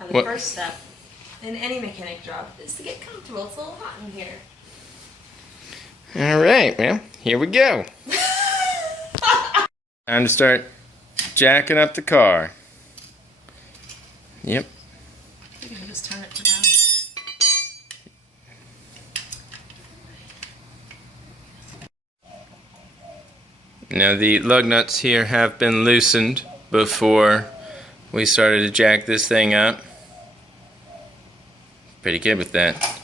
Now the first step in any mechanic job is to get comfortable. It's a little hot in here. Alright, well, here we go. Time to start jacking up the car. Yep. You can just turn it down. Now the lug nuts here have been loosened before we started to jack this thing up. Pretty good with that.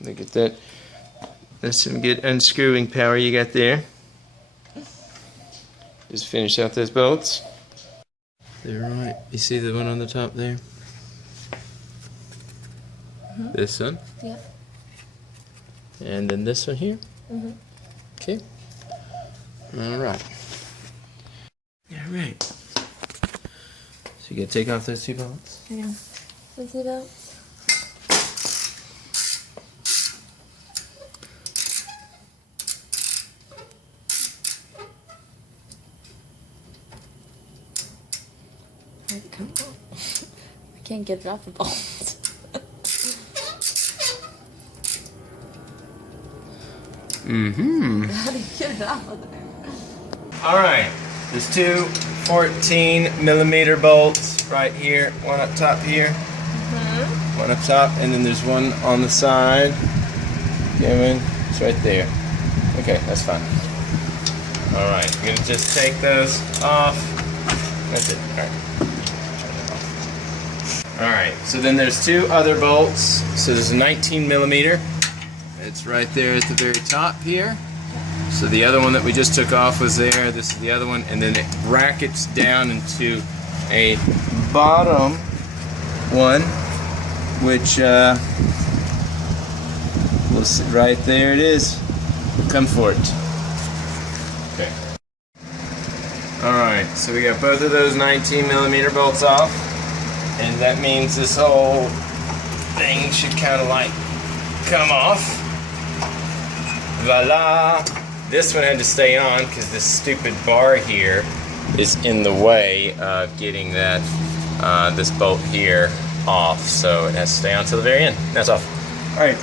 Look at that. That's some good unscrewing power you got there. Just finish out those bolts. They're right. You see the one on the top there? Mm-hmm. This one? Yep. And then this one here? Mm-hmm. Okay. Alright. Alright. So you gotta take off those two bolts? Yeah. Let's see that. Come on. I can't get it off the bolts. Mm-hmm. How do you get it off of there? Alright, there's two 14mm bolts right here. One up top here. Mm-hmm. One up top, and then there's one on the side. It's right there. Okay, that's fine. Alright, I'm gonna just take those off. That's it. Alright. Alright, so then there's two other bolts. So there's a 19mm. It's right there at the very top here. So the other one that we just took off was there. This is the other one. And then it brackets down into a bottom one, which we'll see right there it is. Come for it. Okay. Alright, so we got both of those 19mm bolts off. And that means this whole thing should kind of like come off. Voila! This one had to stay on because this stupid bar here is in the way of getting that this bolt here off. So it has to stay on till the very end. That's off. Alright.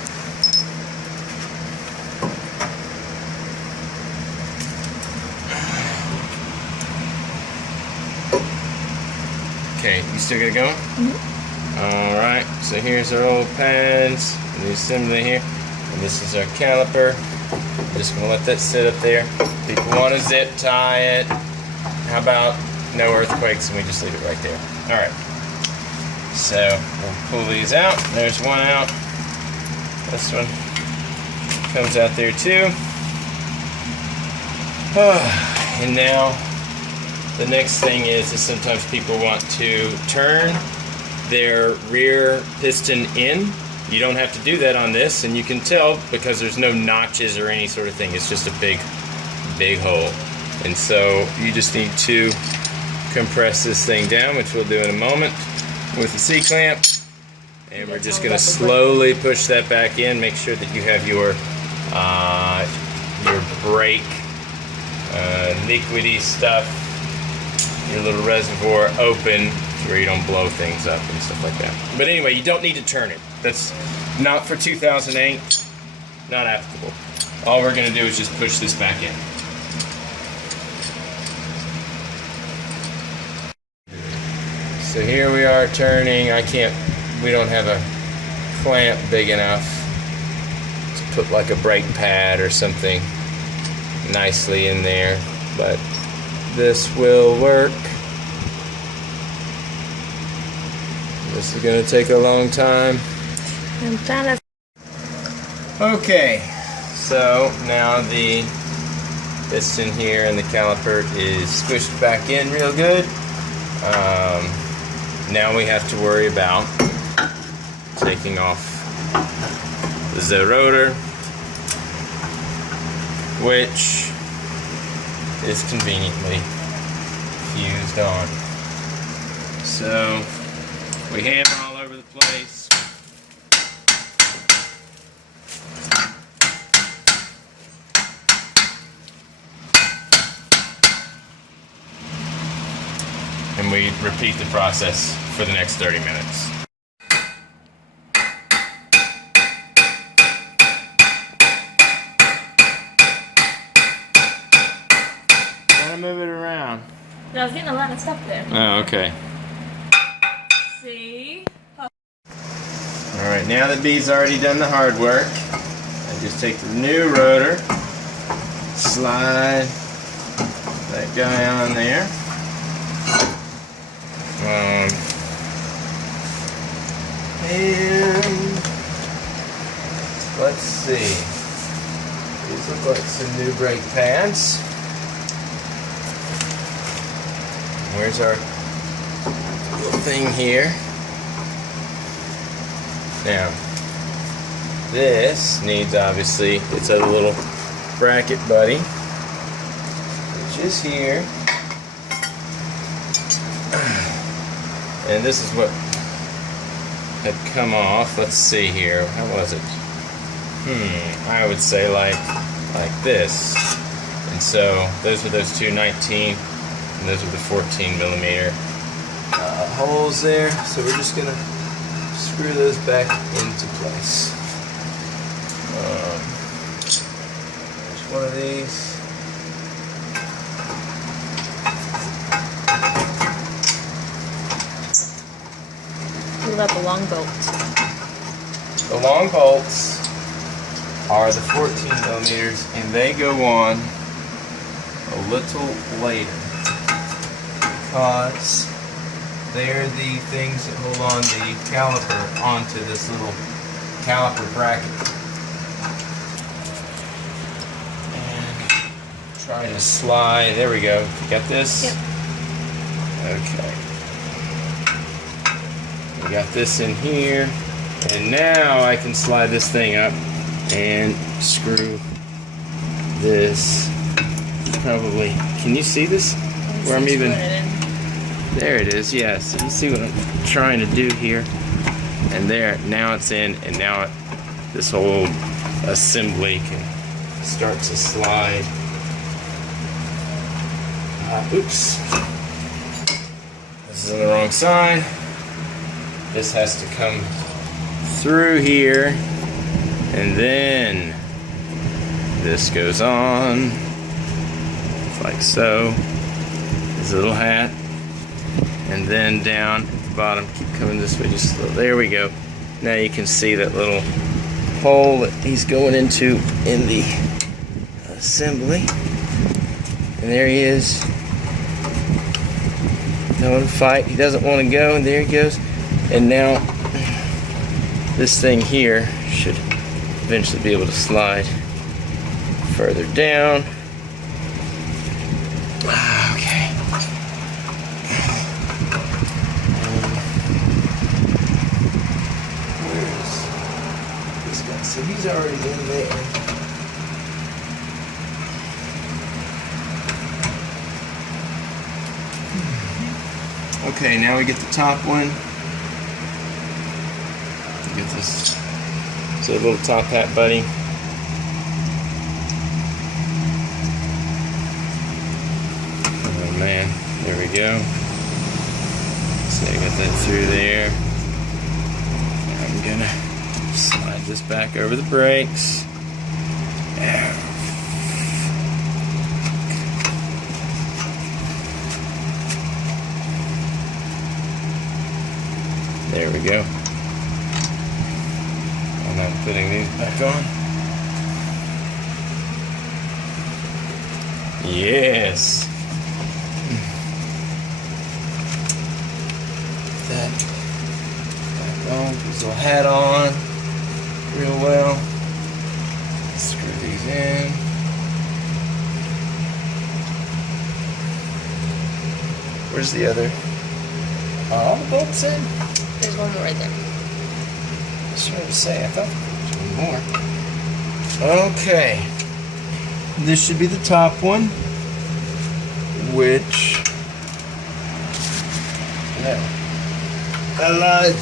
Okay, you still got it going? Mm-hmm. Alright, so here's our old pads, the assembly here, and this is our caliper. I'm just going to let that sit up there. People want to zip tie it. How about no earthquakes and we just leave it right there? Alright, so we'll pull these out. There's one out. This one comes out there too. And now the next thing is sometimes people want to turn their rear piston in. You don't have to do that on this, and you can tell because there's no notches or any sort of thing. It's just a big hole. And so you just need to compress this thing down, which we'll do in a moment with the C-clamp. And we're just going to slowly push that back in. Make sure that you have your brake liquidy stuff, your little reservoir open where you don't blow things up and stuff like that. But anyway, you don't need to turn it. That's not for 2008, not applicable. All we're going to do is just push this back in. So here we are turning. We don't have a clamp big enough to put like a brake pad or something nicely in there, but this will work. This is going to take a long time. Okay, so now the piston here and the caliper is squished back in real good. Now we have to worry about taking off the rotor, which is conveniently fused on. So we hammer all over the place. And we repeat the process for the next 30 minutes. Gotta move it around. I was getting a lot of stuff there. Oh, okay. See? Alright, now that B's already done the hard work, I just take the new rotor, slide that guy on there. And let's see. These look like some new brake pads. Where's our little thing here? Now, this needs obviously its other little bracket buddy, which is here. And this is what had come off. Let's see here. How was it? I would say like this. And so those are those two 19, and those are the 14 millimeter holes there. So we're just gonna screw those back into place. There's one of these. What about the long bolts? The long bolts are the 14 millimeters, and they go on a little later because they're the things that hold on the caliper onto this little caliper bracket. And trying to slide. There we go. You got this? Yep. Okay. We got this in here, and now I can slide this thing up and screw this. Probably. Can you see this? Where I'm even. There it is, yes. Yeah, so you see what I'm trying to do here. And there, now it's in, and now this whole assembly can start to slide. Oops. This is on the wrong side. This has to come through here, and then this goes on, like so. This little hat. And then down at the bottom, keep coming this way, just a little, there we go. Now you can see that little hole that he's going into in the assembly. And there he is. No one fight, he doesn't want to go, and there he goes. And now this thing here should eventually be able to slide further down. Okay. So he's already in there. Okay, now we get the top one. Get this. So a little top hat buddy. Oh man, there we go. So I got that through there. I'm gonna slide this back over the brakes. There we go. And I'm putting these back on. Yes. That back on. Put this little hat on real well. Screw these in. Where's the other? Are all the bolts in? There's one more right there. I was trying to say, I thought there was one more. Okay. This should be the top one, which... No. I lied.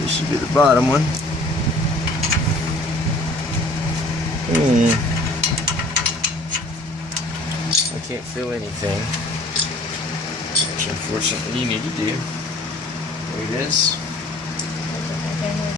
This should be the bottom one. I can't feel anything, which unfortunately you need to do. it is.